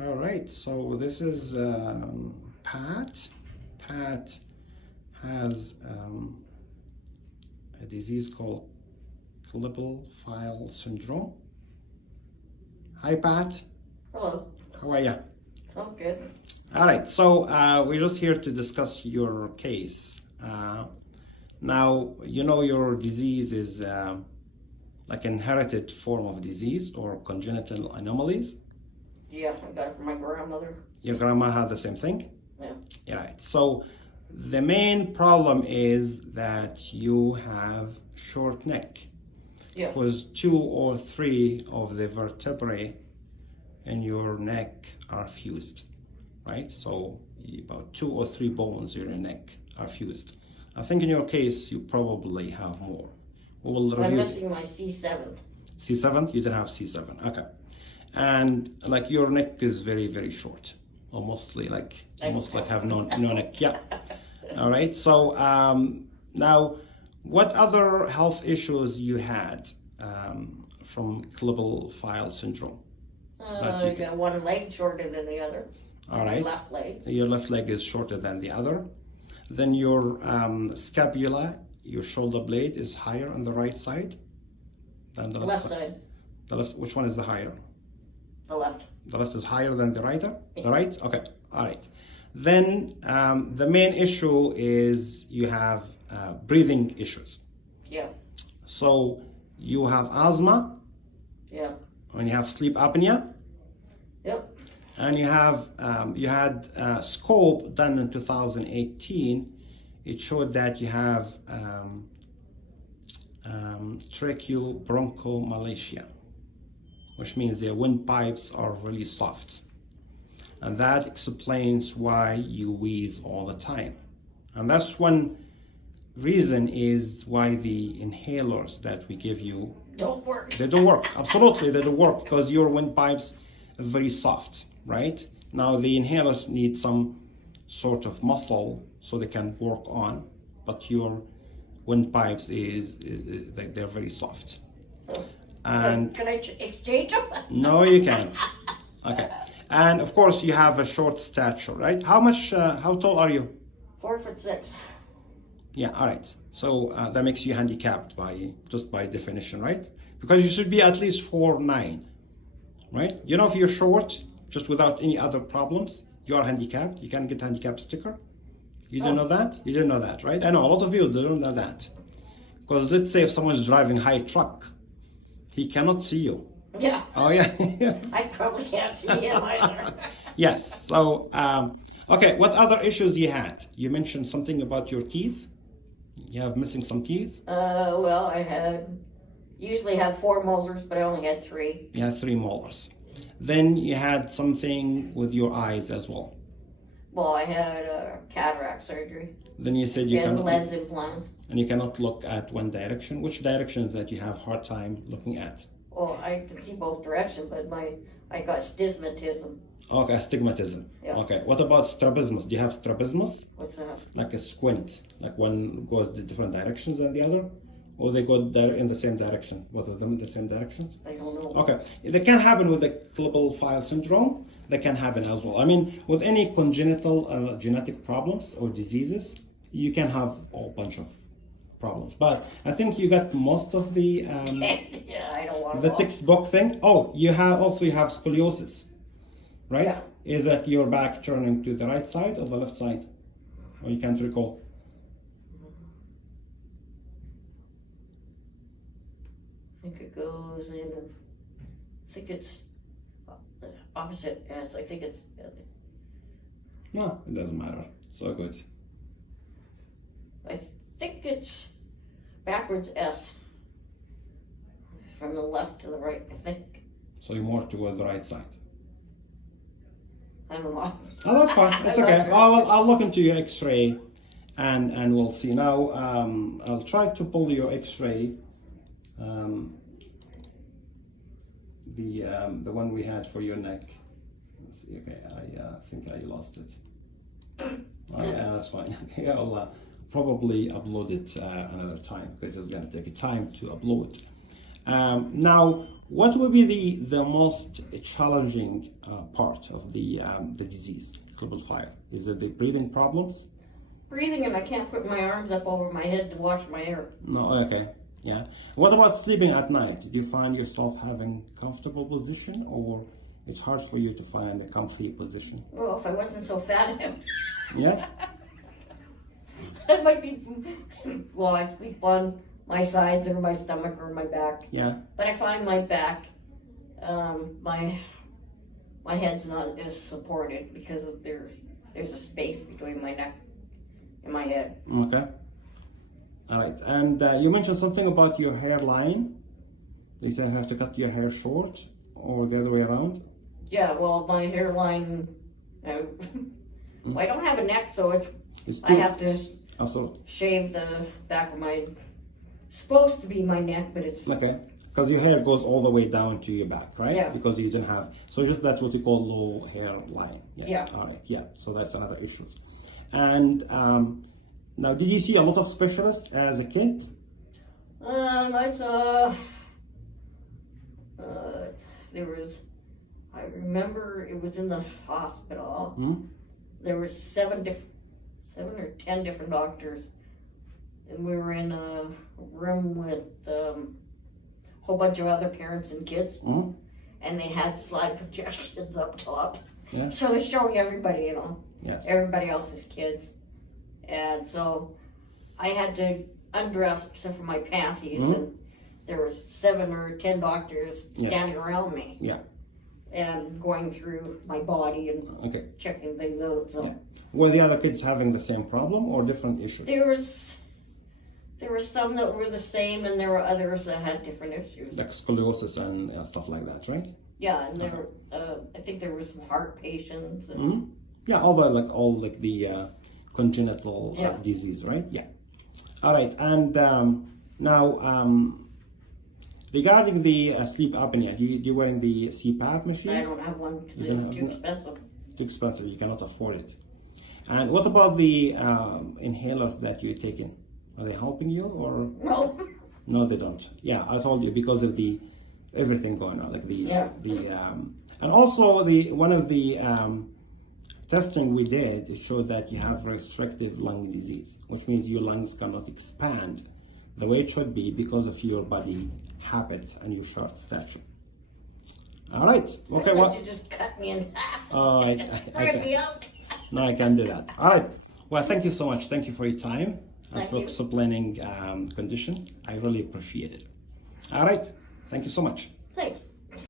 All right, so this is Pat. Pat has a disease called klippel feil syndrome. Hi, Pat. Hello. How are you? Oh, good. All right, so we're just here to discuss your case. Now, you know your disease is like inherited form of disease or congenital anomalies. Yeah, I got it from my grandmother. Your grandma had the same thing? Yeah. Yeah, right. So the main problem is that you have short neck. Yeah. Because 2 or 3 of the vertebrae in your neck are fused, right? So about 2 or 3 bones in your neck are fused. I think in your case you probably have more. We will I'm review. missing my C7. C7? You didn't have C7. Okay. And like your neck is very, very short. Almost like have no neck. Yeah. All right. So now, what other health issues you had from klippel feil syndrome? I got one leg shorter than the other. All right. My left leg. Your left leg is shorter than the other. Then your scapula, your shoulder blade is higher on the right side than the left side. The left. Which one is the higher? The left. The left is higher than the right? The right? Okay. All right. Then the main issue is you have breathing issues. Yeah. So you have asthma. Yeah. And you have sleep apnea. Yep. And you have you had a scope done in 2018. It showed that you have tracheobronchomalacia, which means their windpipes are really soft. And that explains why you wheeze all the time. And that's one reason is why the inhalers that we give you don't work. They don't work. Absolutely, they don't work because your windpipes are very soft, right? Now the inhalers need some sort of muscle so they can work on, but your windpipes they're very soft. And can I exchange them? No, you can't. Okay. And of course you have a short stature, right? How tall are you? 4'6". Yeah, all right. So that makes you handicapped by definition, right? Because you should be at least 4'9", right? You know, if you're short, just without any other problems, you are handicapped. You can get handicap sticker. You don't know that? You didn't know that, right? I know a lot of people don't know that. Because let's say if someone's driving high truck, he cannot see you. Yeah. Oh yeah. Yes. I probably can't see him either. Yes. So, okay. What other issues you had? You mentioned something about your teeth. You have missing some teeth. Well, I usually have 4 molars, but I only had 3. You had 3 molars. Then you had something with your eyes as well. Well, I had cataract surgery. Then you said you cannot lens implants. And you cannot look at one direction. Which directions that you have hard time looking at? Well, I can see both directions, but I got stigmatism. Okay, astigmatism. Yeah. Okay. What about strabismus? Do you have strabismus? What's that? Like a squint, like one goes the different directions than the other, or they go in the same direction, both of them in the same directions? I don't know. Okay, that can happen with the klippel feil syndrome. That can happen as well. I mean, with any congenital genetic problems or diseases, you can have a whole bunch of problems. But I think you got most of the yeah, I don't want the textbook thing. Oh, you have scoliosis, right? Yeah. Is that your back turning to the right side or the left side? Or you can't recall? I think it goes in. I think it's opposite S. I think it's. No, it doesn't matter. So good. I think it's backwards S. From the left to the right, I think. So you're more toward the right side. I don't know. Oh, that's fine. It's okay. I'll look into your X-ray, and we'll see. Now, I'll try to pull your X-ray. The one we had for your neck. Let's see. Okay, I think I lost it. Oh, yeah, that's fine. Okay, I'll probably upload it another time because it's going to take time to upload. Now, what would be the most challenging part of the disease, klippel feil? Is it the breathing problems? Breathing, and I can't put my arms up over my head to wash my hair. No, okay, yeah. What about sleeping at night? Do you find yourself having comfortable position, or it's hard for you to find a comfy position? Well, if I wasn't so fat, Yeah. that might be. Well, I sleep on my sides or my stomach or my back. Yeah. But I find my back, my head's not as supported because there's a space between my neck and my head. Okay. All right. And you mentioned something about your hairline. You said you have to cut your hair short, or the other way around? Yeah, well, my hairline, I don't have a neck, so It's I have to also shave the back of my, supposed to be my neck, but it's, okay. Because your hair goes all the way down to your back, right? Yeah. Because you don't have, so just that's what you call low hairline. Yes. Yeah. All right. Yeah. So that's another issue. And now, did you see a lot of specialists as a kid? I saw, I remember it was in the hospital. There was 7 or 10 different doctors, and we were in a room with a whole bunch of other parents and kids, and they had slide projections up top. Yeah. So they're showing everybody, Yes. everybody else's kids. And so I had to undress except for my panties, and there was 7 or 10 doctors standing around me. Yeah. And going through my body and checking things out. So Were the other kids having the same problem or different issues? there were some that were the same, and there were others that had different issues. Like scoliosis and stuff like that, right? Yeah, and there were, I think there were some heart patients. And Yeah, all the congenital disease, right? Yeah. All right, and now regarding the sleep apnea, do you wearing the CPAP machine? I don't have one because it's too expensive. Too expensive, you cannot afford it. And what about the inhalers that you're taking? Are they helping you or? No. No, they don't. Yeah, I told you because of the everything going on, like and also one of the testing we did, it showed that you have restrictive lung disease, which means your lungs cannot expand the way it should be because of your body habits and your short stature. All right. Okay. Well, you just cut me in half. Oh, Rip me out. No, I can do that. All right. Well, thank you so much. Thank you for your time and for explaining condition. I really appreciate it. All right. Thank you so much. Thanks.